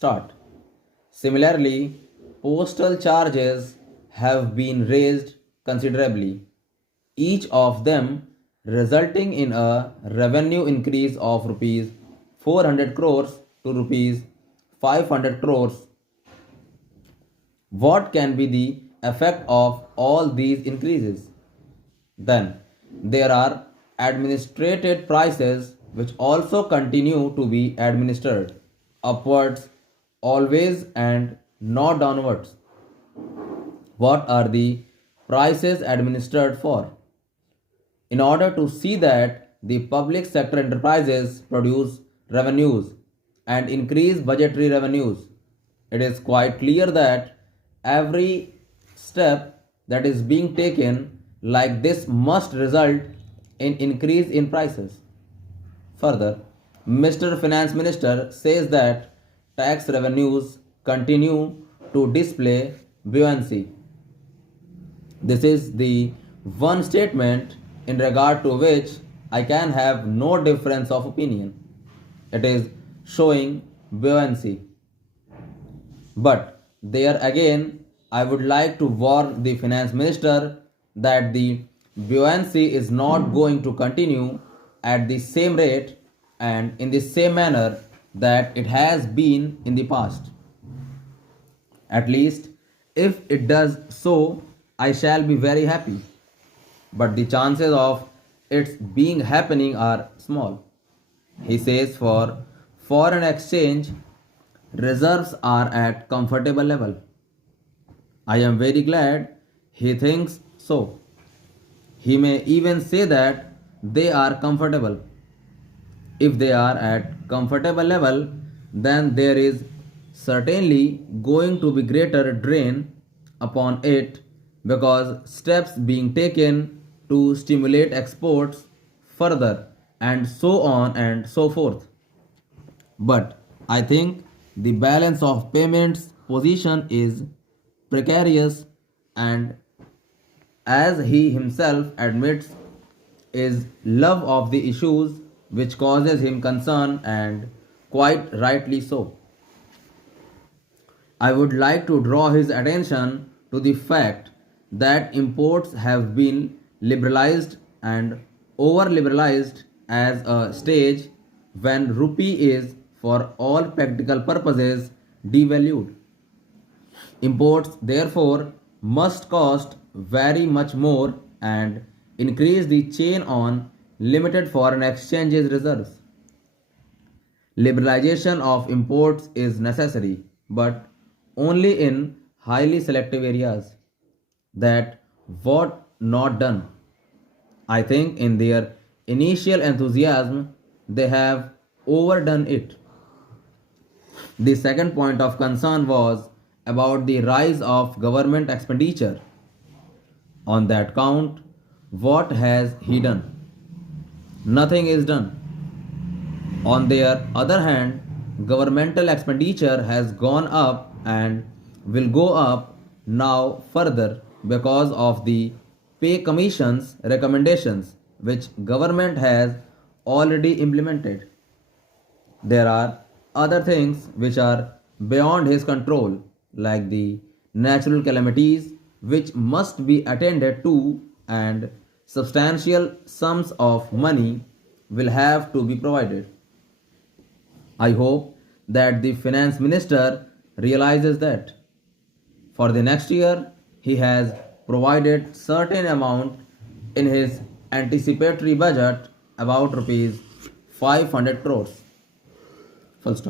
start. Similarly, postal charges have been raised considerably, each of them resulting in a revenue increase of rupees 400 crores to rupees 500 crores. What can be the effect of all these increases? Then there are administrated prices which also continue to be administered upwards always and not downwards. What are the prices administered for? In order to see that the public sector enterprises produce revenues and increase budgetary revenues, it is quite clear that every step that is being taken like this must result in increase in prices. Further, Mr. Finance Minister says that tax revenues continue to display buoyancy. This is the one statement in regard to which I can have no difference of opinion. It is showing buoyancy. But there again, I would like to warn the finance minister that the buoyancy is not going to continue at the same rate and in the same manner that it has been in the past. At least, if it does so, I shall be very happy. But the chances of its being happening are small. He says for foreign exchange, reserves are at comfortable level. I am very glad he thinks so. He may even say that they are comfortable. If they are at comfortable level, then there is certainly going to be greater drain upon it because steps being taken to stimulate exports further and so on and so forth. But I think the balance of payments position is precarious and as he himself admits is love of the issues which causes him concern and quite rightly so. I would like to draw his attention to the fact that imports have been liberalized and over liberalized as a stage when rupee is for all practical purposes devalued. Imports therefore must cost very much more and increase the chain on limited foreign exchanges reserves. Liberalization of imports is necessary, but only in highly selective areas. That what not done. I think in their initial enthusiasm they have overdone it. The second point of concern was about the rise of government expenditure. On that count, what has he done? Nothing is done. On their other hand, governmental expenditure has gone up and will go up now further because of the pay commission's recommendations which government has already implemented. There are other things which are beyond his control like the natural calamities which must be attended to and substantial sums of money will have to be provided. I hope that the finance minister realizes that. For the next year, he has provided certain amount in his anticipatory budget about rupees 500 crores. Full stop.